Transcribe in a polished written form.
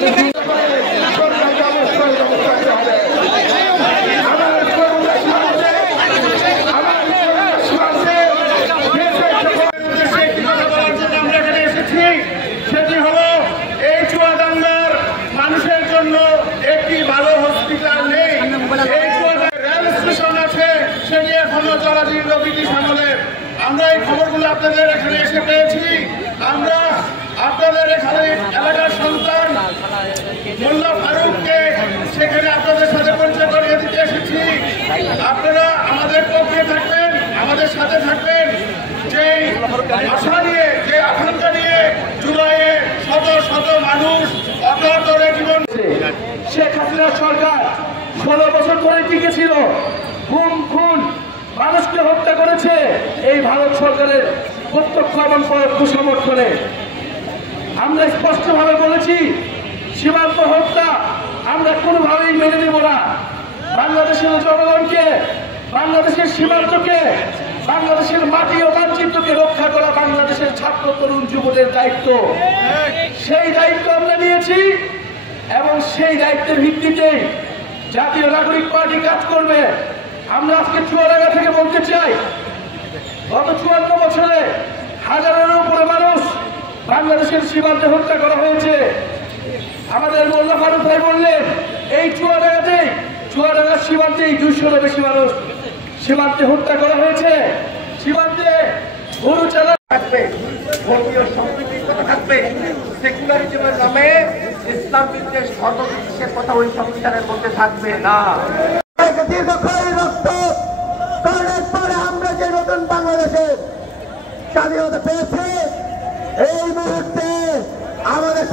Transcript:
সেটি হলো এই চুয়াডাঙ্গার মানুষের জন্য একটি ভালো হসপিটাল নেই। এই রেল স্টেশন আছে, সেটি এখনো জরাজীর্ণ ব্রিটিশ আমলের। আমরা এই খবরগুলো আপনাদের এখানে এসে পেয়েছি। আমরা আপনাদের এখানে এলাকার সন্তান মোল্লা ফারুককে সেখানে আপনাদের সাথে পরিচয় করিয়ে দিতে এসেছি। আপনারা আমাদের পক্ষে থাকবেন, আমাদের সাথে থাকবেন। যেই আশা নিয়ে, যে আকাঙ্ক্ষা নিয়ে জুলাইয়ে শত শত মানুষ অকাতরে জীবন। শেখ হাসিনা সরকার 16 বছর ধরে টিকে ছিল, খুন মানুষকে হত্যা করেছে এই ভারত সরকারের প্রত্যক্ষ এবং পরোক্ষ সমর্থনে। আমরা স্পষ্টভাবে বলেছি, সীমান্ত হত্যা আমরা কোনোভাবেই মেনে নেব না। বাংলাদেশের জনগণকে, বাংলাদেশের সীমান্তকে, বাংলাদেশের মাটি ও মানচিত্রকে রক্ষা করা বাংলাদেশের ছাত্র তরুণ যুবদের দায়িত্ব। সেই দায়িত্ব আমরা নিয়েছি এবং সেই দায়িত্বের ভিত্তিতেই জাতীয় নাগরিক পার্টি কাজ করবে। আমরা আজকে চুয়াডাঙ্গা থেকে বলতে চাই, গত 54 বছরে হাজারের উপরে মানুষ বাংলাদেশের সীমান্তে হত্যা করা হয়েছে। আমাদের মোল্লা ফারুক ভাই বললেন, এই চুয়াডাঙ্গার সীমান্তেই 200-এর বেশি মানুষ সীমান্তে হত্যা করা হয়েছে। সীমান্তে গরু চালা থাকবে, ধর্মীয় সম্প্রীতির কথা থাকবে, সেকুলারিজমের নামে ইসলাম বিদ্বেষ ধর্ম বিদ্বেষের কথা ওই সংবিধানের মধ্যে থাকবে না। দীর্ঘক্ষণ রক্ত করার পরে আমরা যে নতুন বাংলাদেশের স্বাধীনতা পেয়েছি, এই মুহূর্তে আমাদের